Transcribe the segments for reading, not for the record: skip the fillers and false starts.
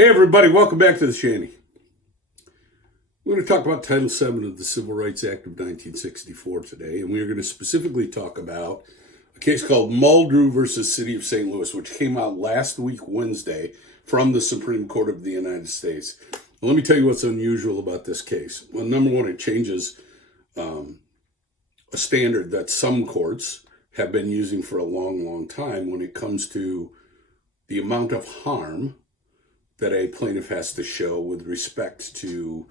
Hey everybody, welcome back to the Shanty. We're going to talk about Title VII of the Civil Rights Act of 1964 today, and we are going to specifically talk about a case called Muldrow versus City of St. Louis, which came out last week, Wednesday, from the Supreme Court of the United States. Well, let me tell you what's unusual about this case. Well, number one, it changes a standard that some courts have been using for a long, long time when it comes to the amount of harm that a plaintiff has to show with respect to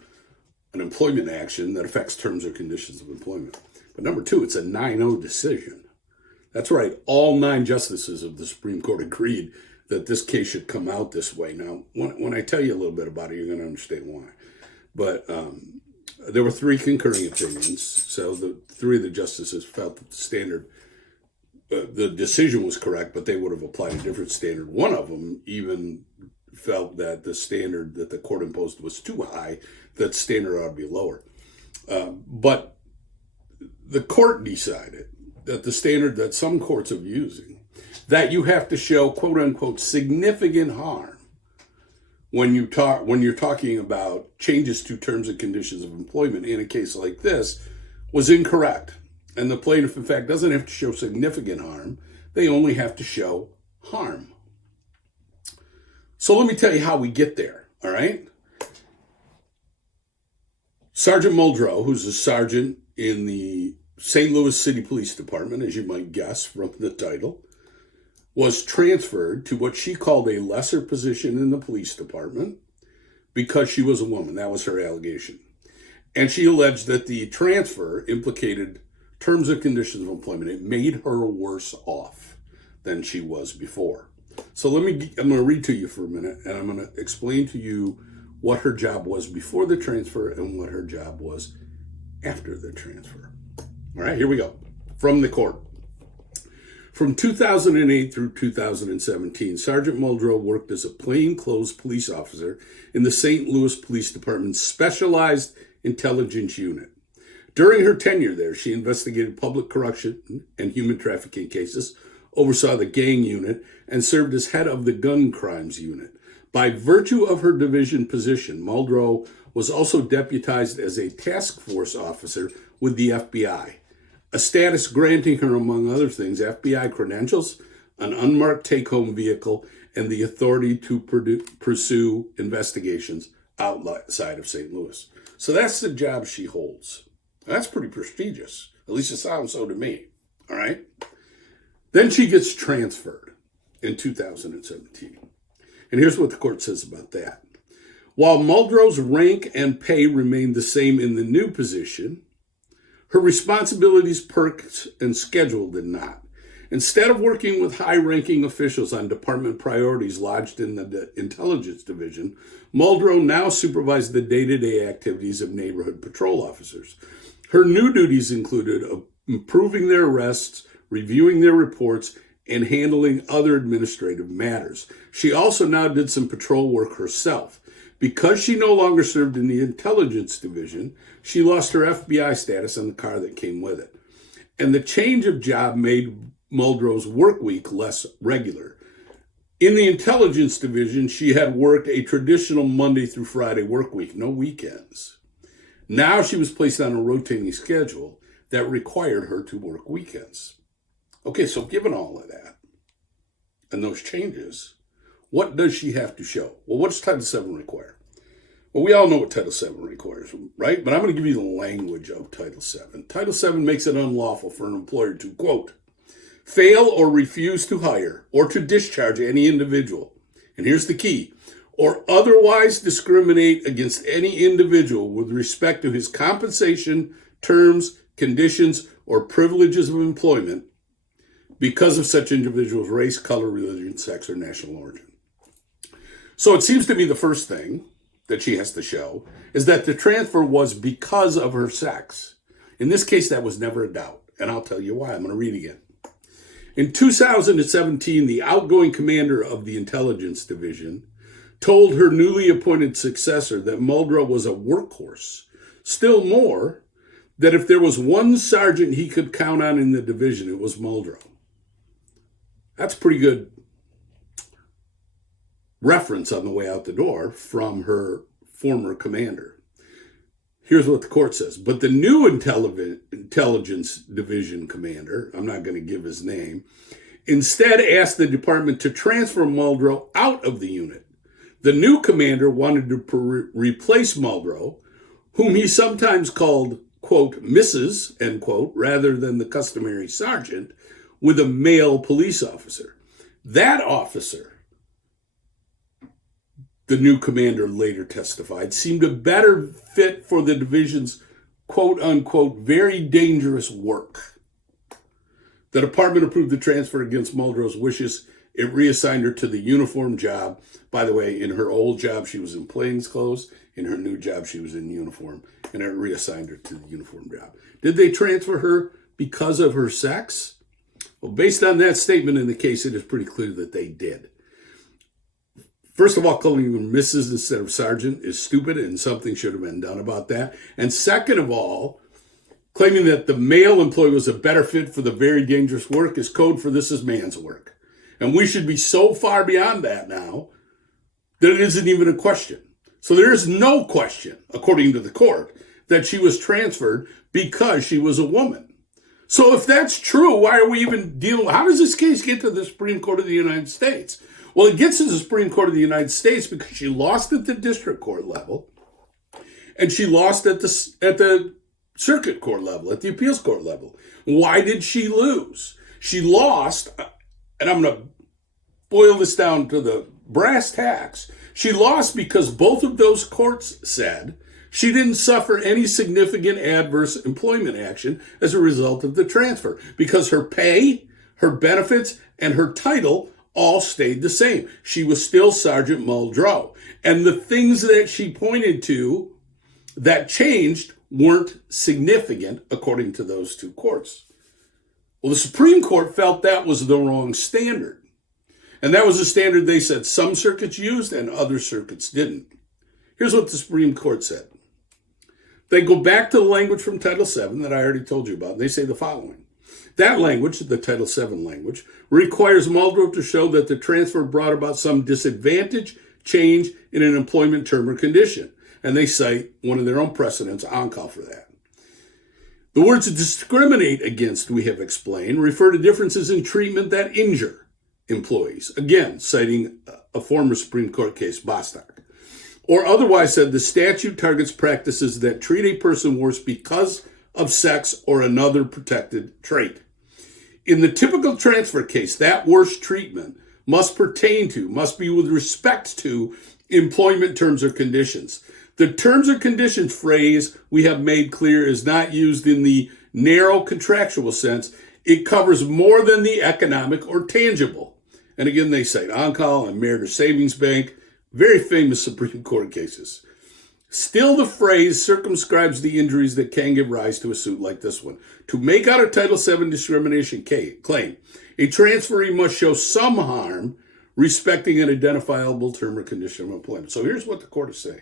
an employment action that affects terms or conditions of employment. But number two, it's a 9-0 decision. That's right, all 9 justices of the Supreme Court agreed that this case should come out this way. Now, when I tell you a little bit about it, you're going to understand why. But there were 3 concurring opinions, so the 3 of the justices felt that the standard, the decision was correct, but they would have applied a different standard. One of them even felt that the standard that the court imposed was too high, that standard ought to be lower. But the court decided that the standard that some courts are using, that you have to show, quote unquote, significant harm when you're talking about changes to terms and conditions of employment in a case like this, was incorrect. And the plaintiff, in fact, doesn't have to show significant harm. They only have to show harm. So let me tell you how we get there, all right? Sergeant Muldrow, who's a sergeant in the St. Louis City Police Department, as you might guess from the title, was transferred to what she called a lesser position in the police department because she was a woman. That was her allegation. And she alleged that the transfer implicated terms and conditions of employment. It made her worse off than she was before. So I'm going to read to you for a minute, and I'm going to explain to you what her job was before the transfer and what her job was after the transfer. All right, here we go. From the court. From 2008 through 2017, Sergeant Muldrow worked as a plainclothes police officer in the St. Louis Police Department's Specialized Intelligence Unit. During her tenure there, she investigated public corruption and human trafficking cases, oversaw the gang unit, and served as head of the gun crimes unit. By virtue of her division position, Muldrow was also deputized as a task force officer with the FBI, a status granting her, among other things, FBI credentials, an unmarked take-home vehicle, and the authority to pursue investigations outside of St. Louis. So that's the job she holds. That's pretty prestigious. At least it sounds so to me. All right? Then she gets transferred in 2017. And here's what the court says about that. While Muldrow's rank and pay remained the same in the new position, her responsibilities, perks, and schedule did not. Instead of working with high-ranking officials on department priorities lodged in the Intelligence Division, Muldrow now supervised the day-to-day activities of neighborhood patrol officers. Her new duties included improving their arrests, reviewing their reports, and handling other administrative matters. She also now did some patrol work herself. Because she no longer served in the Intelligence Division, she lost her FBI status and the car that came with it. And the change of job made Muldrow's work week less regular. In the Intelligence Division, she had worked a traditional Monday through Friday work week, no weekends. Now she was placed on a rotating schedule that required her to work weekends. Okay, so given all of that and those changes, what does she have to show? Well, what does Title VII require? Well, we all know what Title VII requires, right? But I'm going to give you the language of Title VII. Title VII makes it unlawful for an employer to, quote, fail or refuse to hire or to discharge any individual. And here's the key. Or otherwise discriminate against any individual with respect to his compensation, terms, conditions, or privileges of employment because of such individual's race, color, religion, sex, or national origin. So it seems to me the first thing that she has to show is that the transfer was because of her sex. In this case, that was never a doubt, and I'll tell you why. I'm going to read again. In 2017, the outgoing commander of the Intelligence Division told her newly appointed successor that Muldrow was a workhorse. Still more, that if there was one sergeant he could count on in the division, it was Muldrow. That's pretty good reference on the way out the door from her former commander. Here's what the court says. But the new intelligence division commander, I'm not going to give his name, instead asked the department to transfer Muldrow out of the unit. The new commander wanted to replace Muldrow, whom he sometimes called, quote, Mrs., end quote, rather than the customary sergeant, with a male police officer. That officer, the new commander later testified, seemed a better fit for the division's quote unquote very dangerous work. The department approved the transfer against Muldrow's wishes. It reassigned her to the uniform job. By the way, in her old job, she was in plainclothes. In her new job, she was in uniform, and it reassigned her to the uniform job. Did they transfer her because of her sex? Well, based on that statement in the case, it is pretty clear that they did. First of all, calling her Mrs. instead of Sergeant is stupid, and something should have been done about that. And second of all, claiming that the male employee was a better fit for the very dangerous work is code for this is man's work. And we should be so far beyond that now that it isn't even a question. So there is no question, according to the court, that she was transferred because she was a woman. So if that's true, why are we even dealing? How does this case get to the Supreme Court of the United States? Well, it gets to the Supreme Court of the United States because she lost at the district court level, and she lost at the circuit court level, at the appeals court level. Why did she lose? She lost, and I'm going to boil this down to the brass tacks. She lost because both of those courts said she didn't suffer any significant adverse employment action as a result of the transfer because her pay, her benefits, and her title all stayed the same. She was still Sergeant Muldrow. And the things that she pointed to that changed weren't significant according to those two courts. Well, the Supreme Court felt that was the wrong standard. And that was a standard they said some circuits used and other circuits didn't. Here's what the Supreme Court said. They go back to the language from Title VII that I already told you about. And they say the following. That language, the Title VII language, requires Muldrow to show that the transfer brought about some disadvantage, change in an employment term or condition. And they cite one of their own precedents, on-call, for that. The words discriminate against, we have explained, refer to differences in treatment that injure employees. Again, citing a former Supreme Court case, Bostock. Or otherwise said, the statute targets practices that treat a person worse because of sex or another protected trait. In the typical transfer case, that worse treatment must be with respect to employment terms or conditions. The terms or conditions phrase we have made clear is not used in the narrow contractual sense. It covers more than the economic or tangible. And again, they cite on-call and Meritor Savings Bank, very famous Supreme Court cases. Still, the phrase circumscribes the injuries that can give rise to a suit like this one. To make out a Title VII discrimination claim, a transferee must show some harm respecting an identifiable term or condition of employment. So here's what the court is saying.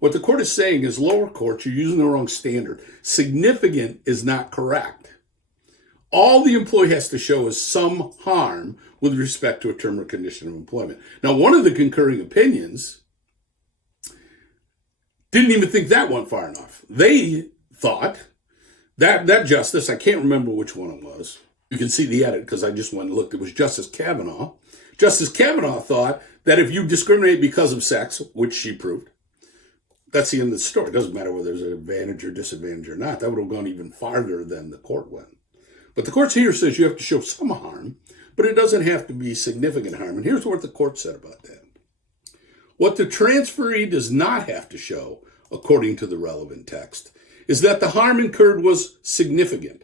What the court is saying is lower courts, you're using the wrong standard. Significant is not correct. All the employee has to show is some harm with respect to a term or condition of employment. Now, one of the concurring opinions didn't even think that went far enough. They thought that justice, I can't remember which one it was. You can see the edit because I just went and looked. It was Justice Kavanaugh. Justice Kavanaugh thought that if you discriminate because of sex, which she proved, that's the end of the story. It doesn't matter whether there's an advantage or disadvantage or not. That would have gone even farther than the court went. But the court here says you have to show some harm, but it doesn't have to be significant harm. And here's what the court said about that. What the transferee does not have to show, according to the relevant text, is that the harm incurred was significant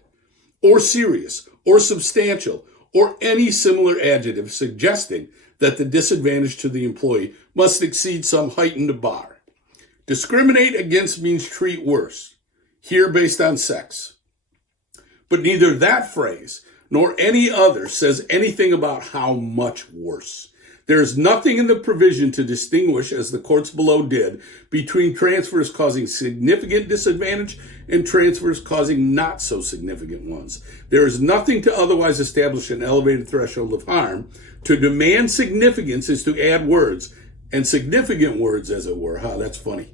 or serious or substantial or any similar adjective suggesting that the disadvantage to the employee must exceed some heightened bar. Discriminate against means treat worse, here based on sex. But neither that phrase nor any other says anything about how much worse. There is nothing in the provision to distinguish, as the courts below did, between transfers causing significant disadvantage and transfers causing not so significant ones. There is nothing to otherwise establish an elevated threshold of harm. To demand significance is to add words, and significant words, as it were, that's funny.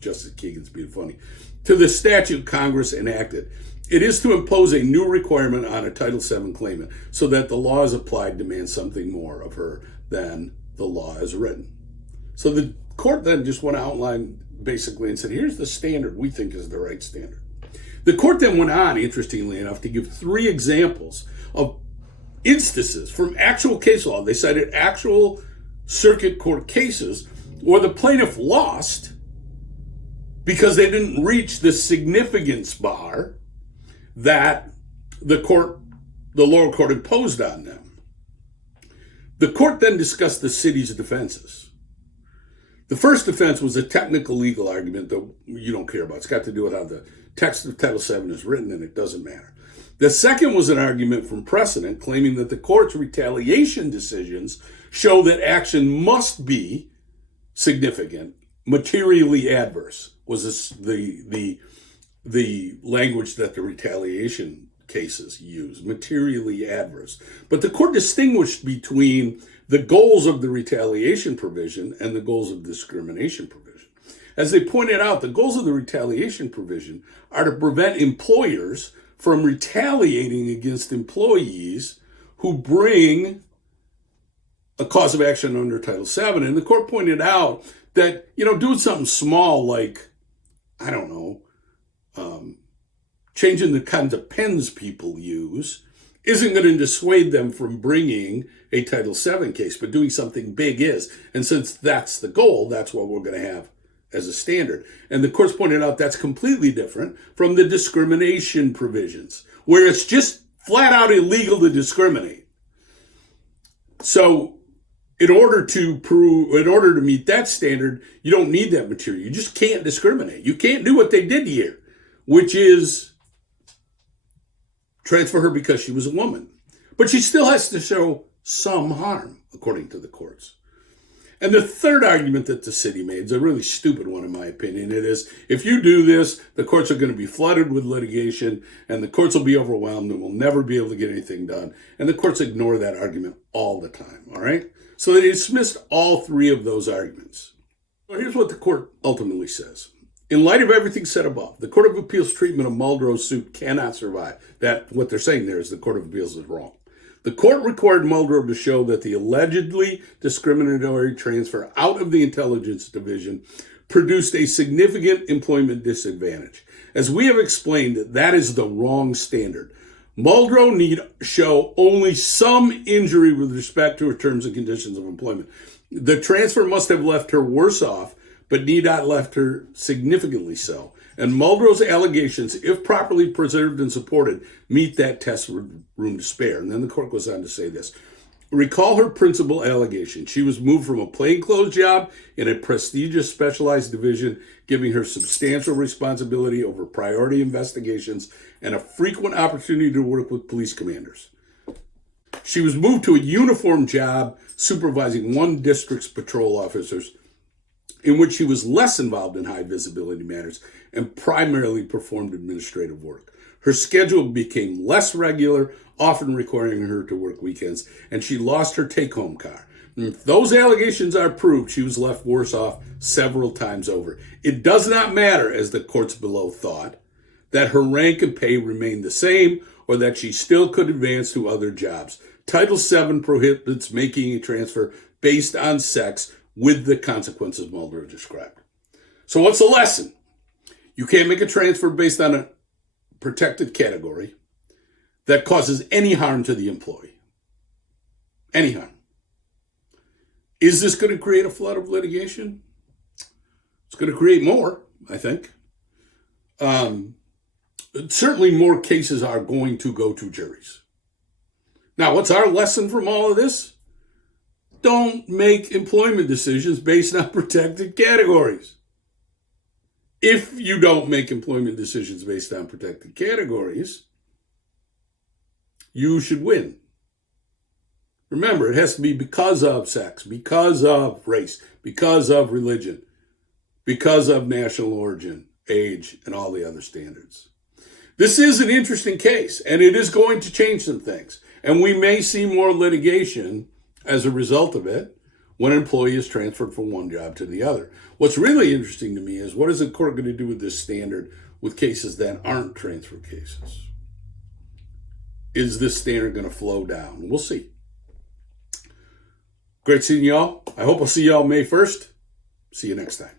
Justice Kagan's being funny, to the statute Congress enacted. It is to impose a new requirement on a Title VII claimant so that the law as applied demands something more of her than the law as written. So the court then just went outline basically and said, here's the standard we think is the right standard. The court then went on, interestingly enough, to give 3 examples of instances from actual case law. They cited actual circuit court cases where the plaintiff lost because they didn't reach the significance bar that the lower court imposed on them. The court then discussed the city's defenses. The first defense was a technical legal argument that you don't care about. It's got to do with how the text of Title VII is written, and it doesn't matter. The second was an argument from precedent claiming that the court's retaliation decisions show that action must be significant, materially adverse, was this the language that the retaliation cases use, materially adverse. But the court distinguished between the goals of the retaliation provision and the goals of discrimination provision. As they pointed out, the goals of the retaliation provision are to prevent employers from retaliating against employees who bring a cause of action under Title VII. And the court pointed out that, doing something small like, changing the kinds of pens people use isn't going to dissuade them from bringing a Title VII case, but doing something big is. And since that's the goal, that's what we're going to have as a standard. And the courts pointed out that's completely different from the discrimination provisions, where it's just flat out illegal to discriminate. So in order to meet that standard, you don't need that material. You just can't discriminate. You can't do what they did here, which is transfer her because she was a woman. But she still has to show some harm, according to the courts. And the third argument that the city made is a really stupid one, in my opinion. It is, if you do this, the courts are going to be flooded with litigation, and the courts will be overwhelmed and will never be able to get anything done. And the courts ignore that argument all the time, all right? So they dismissed all 3 of those arguments. So here's what the court ultimately says. In light of everything said above, the Court of Appeals' treatment of Muldrow's suit cannot survive. What they're saying there is the Court of Appeals is wrong. The court required Muldrow to show that the allegedly discriminatory transfer out of the intelligence division produced a significant employment disadvantage. As we have explained, that is the wrong standard. Muldrow need show only some injury with respect to her terms and conditions of employment. The transfer must have left her worse off, but need not left her significantly so. And Muldrow's allegations, if properly preserved and supported, meet that test with room to spare. And then the court goes on to say this. Recall her principal allegation. She was moved from a plainclothes job in a prestigious specialized division, giving her substantial responsibility over priority investigations and a frequent opportunity to work with police commanders. She was moved to a uniformed job supervising one district's patrol officers, in which she was less involved in high visibility matters and primarily performed administrative work. Her schedule became less regular, often requiring her to work weekends, and she lost her take-home car. And if those allegations are proved, she was left worse off several times over. It does not matter, as the courts below thought, that her rank and pay remained the same or that she still could advance to other jobs. Title VII prohibits making a transfer based on sex with the consequences Muldrow described. So what's the lesson? You can't make a transfer based on a protected category that causes any harm to the employee. Any harm. Is this going to create a flood of litigation? It's going to create more, I think. Certainly more cases are going to go to juries. Now, what's our lesson from all of this? Don't make employment decisions based on protected categories. If you don't make employment decisions based on protected categories, you should win. Remember, it has to be because of sex, because of race, because of religion, because of national origin, age, and all the other standards. This is an interesting case, and it is going to change some things. And we may see more litigation as a result of it, when an employee is transferred from one job to the other. What's really interesting to me is what is the court going to do with this standard with cases that aren't transfer cases? Is this standard going to flow down? We'll see. Great seeing y'all. I hope I'll see y'all May 1st. See you next time.